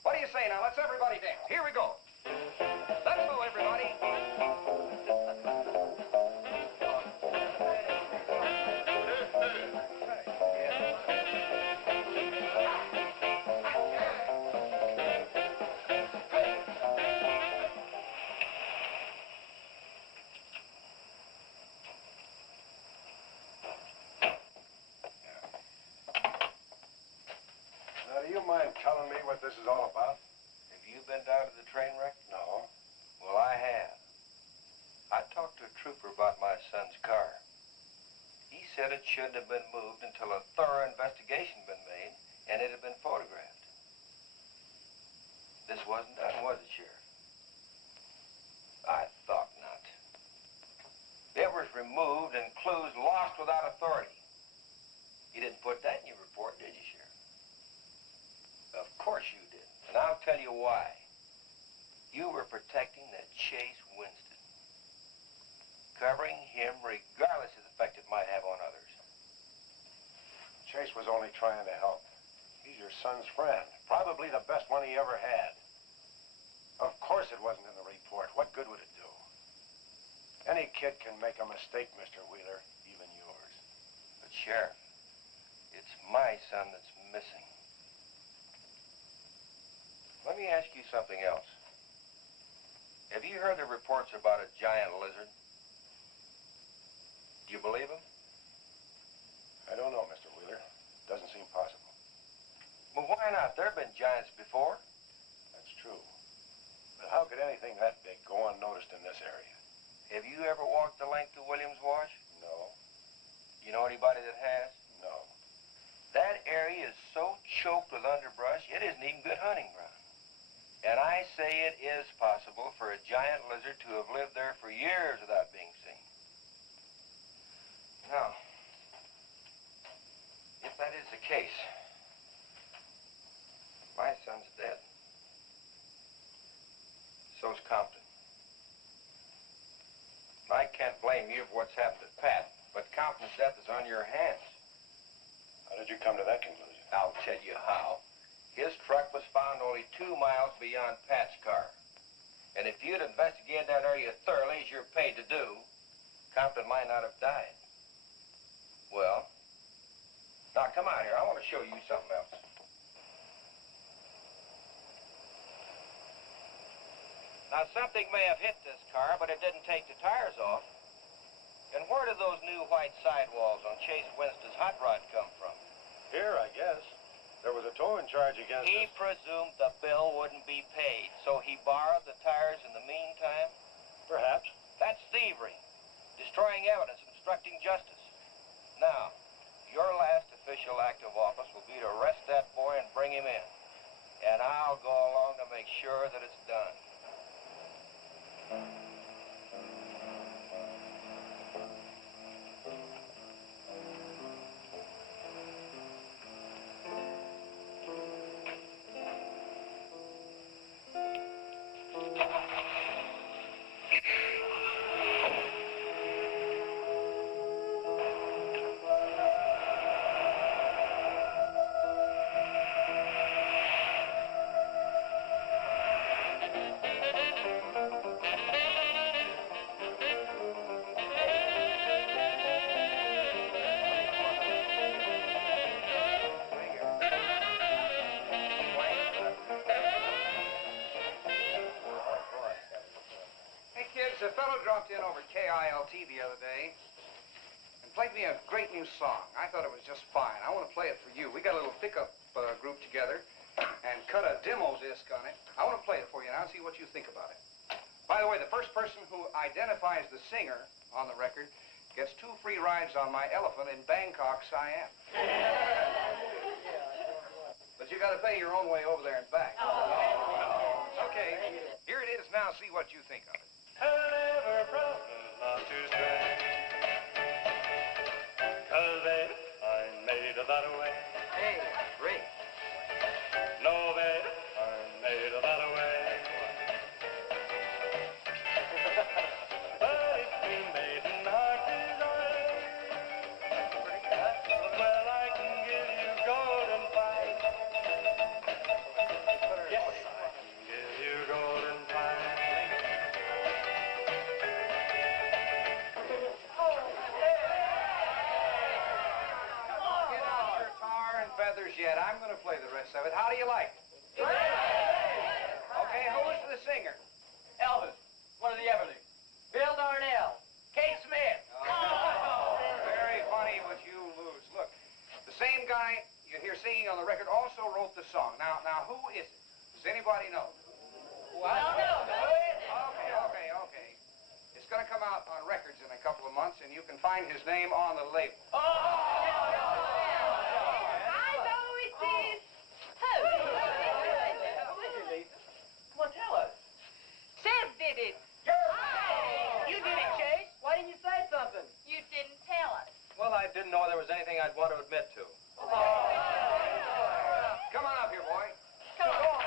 What do you say now? Let's everybody dance. Here we go. Let's go, everybody. Now, do you mind telling me what this is all about? Have you been down to the train wreck? No. Well, I have. I talked to a trooper about my son's car. He said it shouldn't have been moved until a thorough investigation had been made and it had been photographed. This wasn't done, was it, Sheriff? I thought not. It was removed and clues lost without authority. You didn't put that in your report, did you, Sheriff? Of course you did. And I'll tell you why. You were protecting that Chase Winston. Covering him regardless of the effect it might have on others. Chase was only trying to help. He's your son's friend. Probably the best one he ever had. Of course it wasn't in the report. What good would it do? Any kid can make a mistake, Mr. Wheeler, even yours. But, Sheriff, it's my son that's missing. Let me ask you something else. Have you heard the reports about a giant lizard? Do you believe them? I don't know, Mr. Wheeler. Doesn't seem possible. Well, why not? There have been giants before. That's true. But how could anything that big go unnoticed in this area? Have you ever walked the length of Williams Wash? No. You know anybody that has? No. That area is so choked with underbrush, it isn't even good hunting ground. And I say it is possible for a giant lizard to have lived there for years without being seen. Now, if that is the case, my son's dead. So's Compton. I can't blame you for what's happened to Pat, but Compton's death is on your hands. How did you come to that conclusion? I'll tell you how. His truck was found only 2 miles beyond Pat's car. And if you'd investigated that area thoroughly, as you're paid to do, Compton might not have died. Well, now come out here. I want to show you something else. Now, something may have hit this car, but it didn't take the tires off. And where did those new white sidewalls on Chase Winston's hot rod come from? Here, I guess. There was a towing charge against He us. presumed the bill wouldn't be paid, so he borrowed the tires in the meantime. Perhaps. That's thievery, destroying evidence, obstructing justice. Now, your last official act of office will be to arrest that boy and bring him in. And I'll go along to make sure that it's done. a fellow dropped in over KILT the other day and played me a great new song. I thought it was just fine. I want to play it for you. We got a little pickup group together and cut a demo disc on it. I want to play it for you now and see what you think about it. By the way, the first person who identifies the singer on the record gets 2 free rides on my elephant in Bangkok, Siam. But you got to pay your own way over there and back. Okay, here it is now. See what you think of it. Never promise not to stray, 'cause babe, I'm made of that way. Hey, great. No, babe, I'm made of that way. But if we made an heart desire, well, I can give you golden fire. Yes, I can give you golden fire. Get out your tar and feathers yet. I'm going to play the rest of it. How do you like it? Okay, who's the singer? Elvis, one of the Everly. Bill Darnell. Kate Smith. Very funny, but you lose. Look, the same guy you hear singing on the record also wrote the song. Now, who is it? Does anybody know? What? Okay. It's going to come out on records in a couple of months, and you can find his name on the label. I know it is. Well, tell us. Chef did it. You did it, Chase. Why didn't you say something? You didn't tell us. Well, I didn't know there was anything I'd want to admit to. Come on up here, boy. Come on.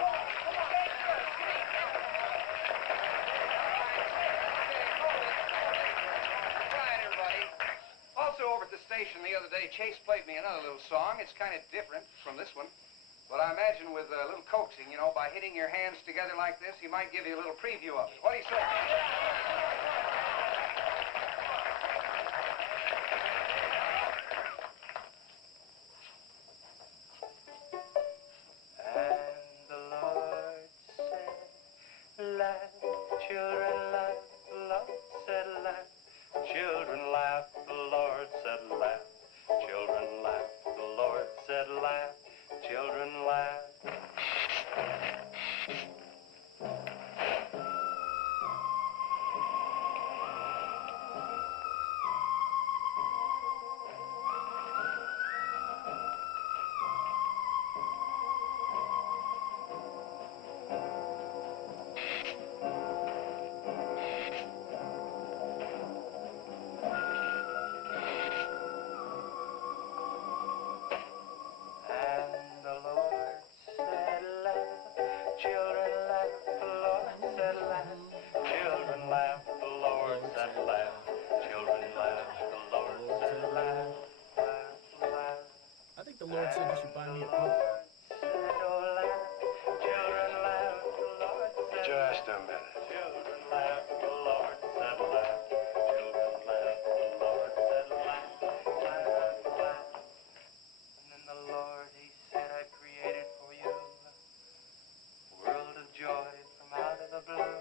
Quiet, everybody. Also, over at the station the other day, Chase played me another little song. It's kind of different from this one. But I imagine with a little coaxing, you know, by hitting your hands together like this, he might give you a little preview of it. What do you say? And the Lord said, laugh, children, laugh. The Lord said, laugh, children, laugh. The Lord said, laugh, children, laugh. The Lord said, laugh, children, laugh. The Lord said you should buy me a Coke. Just a minute. Children laugh, the Lord said laugh. Children laugh, the Lord said laugh. Laugh, laugh. And then the Lord, he said, I created for you a world of joy from out of the blue.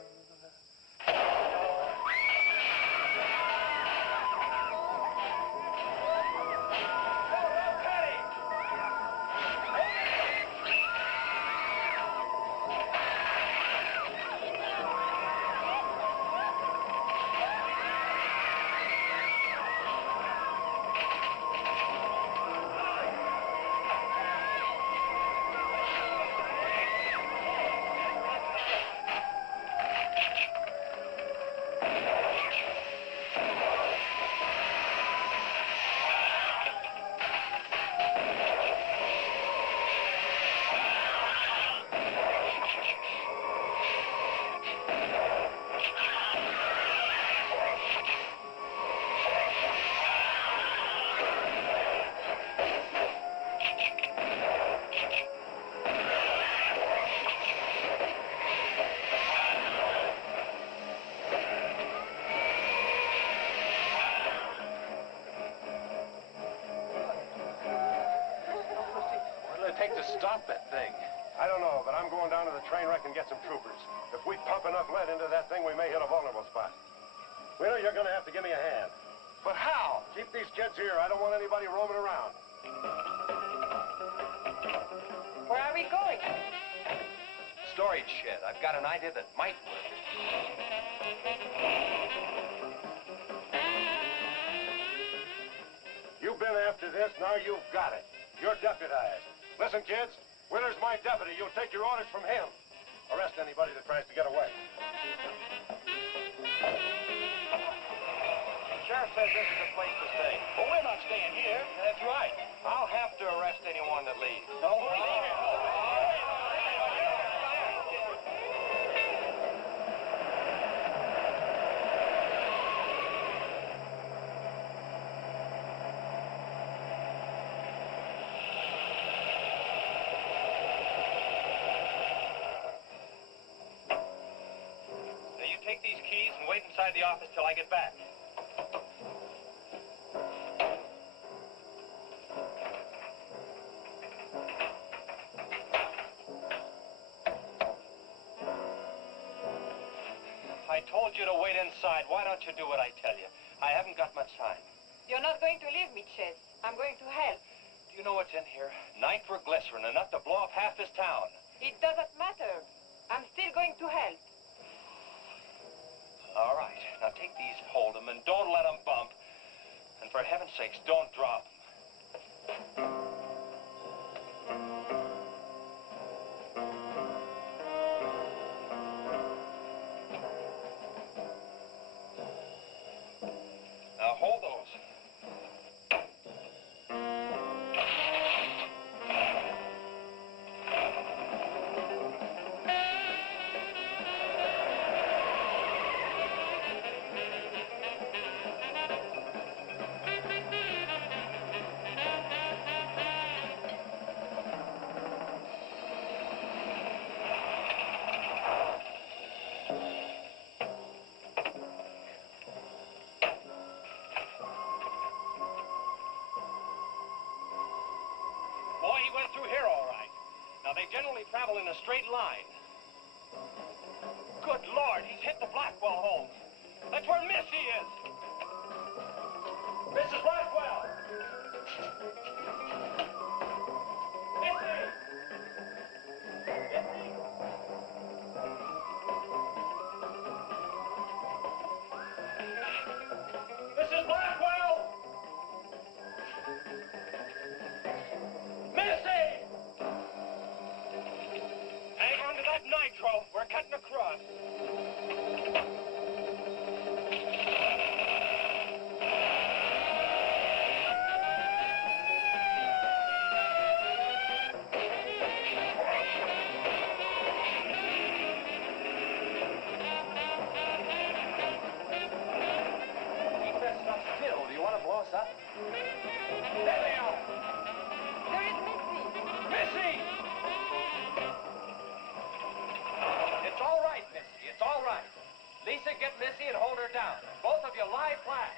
Take to stop that thing? I don't know, but I'm going down to the train wreck and get some troopers. If we pump enough lead into that thing, we may hit a vulnerable spot. these kids here. I don't want anybody roaming around. Where are we going? Storage shed. I've got an idea that might work. You've been after this, now you've got it. You're deputized. Listen, kids, Wheeler's my deputy. You'll take your orders from him. Arrest anybody that tries to get away. The sheriff says this is a place to stay. Well, we're not staying here. That's right. I'll have to arrest anyone that leaves. Don't believe it. Now you take these keys and wait inside the office till I get back. I told you to wait inside. Why don't you do what I tell you? I haven't got much time. You're not going to leave me, Chet. I'm going to help. Do you know what's in here? Nitroglycerin, enough to blow up half this town. It doesn't matter. I'm still going to help. All right. Now take these, hold them, and don't let them bump. And for heaven's sakes, don't drop them. Now hold those. Boy, he went through here all right. Now, they generally travel in a straight line. Good Lord, he's hit the Blackwell home. That's where Missy is. Mrs. Blackwell! Missy! Missy! Mrs. Blackwell! Missy! Hang on to that nitro. We're cutting across. Keep that stuff still. Do you want to blow us up? There they are! There is Missy. Missy! It's all right, Missy. It's all right. Lisa, get Missy and hold her down. Both of you lie flat.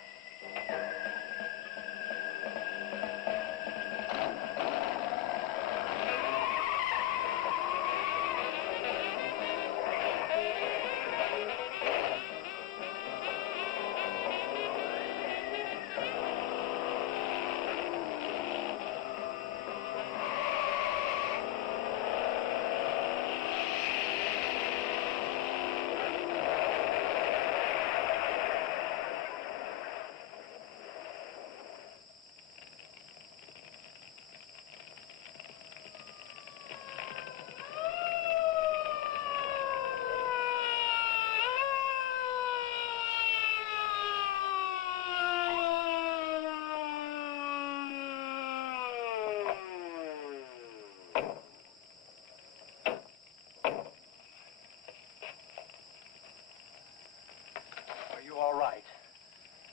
Are you all right?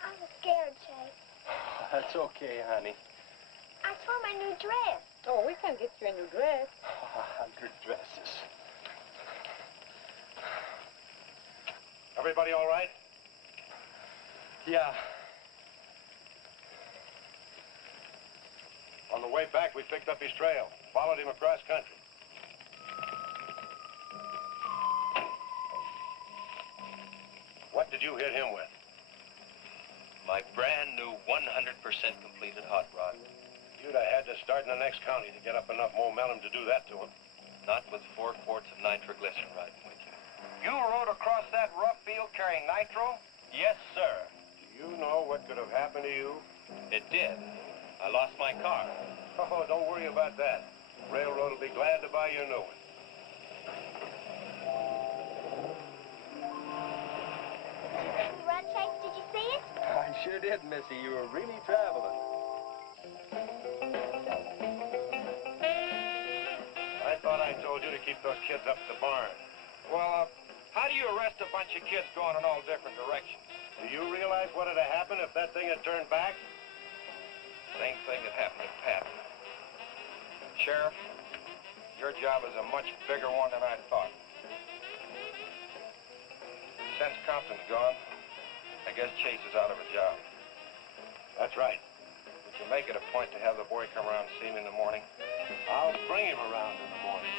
I was scared, Chase. That's okay, honey. I saw my new dress. Oh, we can get you a new dress. 100 dresses. Everybody all right? Yeah. On the way back, we picked up his trail. Followed him across country. What did you hit him with? My brand new 100% completed hot rod. You'd have had to start in the next county to get up enough momentum to do that to him. Not with 4 quarts of nitroglycerin riding with you. You rode across that rough field carrying nitro? Yes, sir. Do you know what could have happened to you? It did. I lost my car. Oh, don't worry about that. Railroad will be glad to buy you a new one. Run, Chase, did you see it? I sure did, Missy. You were really traveling. I thought I told you to keep those kids up at the barn. Well, how do you arrest a bunch of kids going in all different directions? Do you realize what would have happened if that thing had turned back? Same thing that happened to Pat. Sheriff, your job is a much bigger one than I thought. Since Compton's gone, I guess Chase is out of a job. That's right. Would you make it a point to have the boy come around and see me in the morning? I'll bring him around in the morning.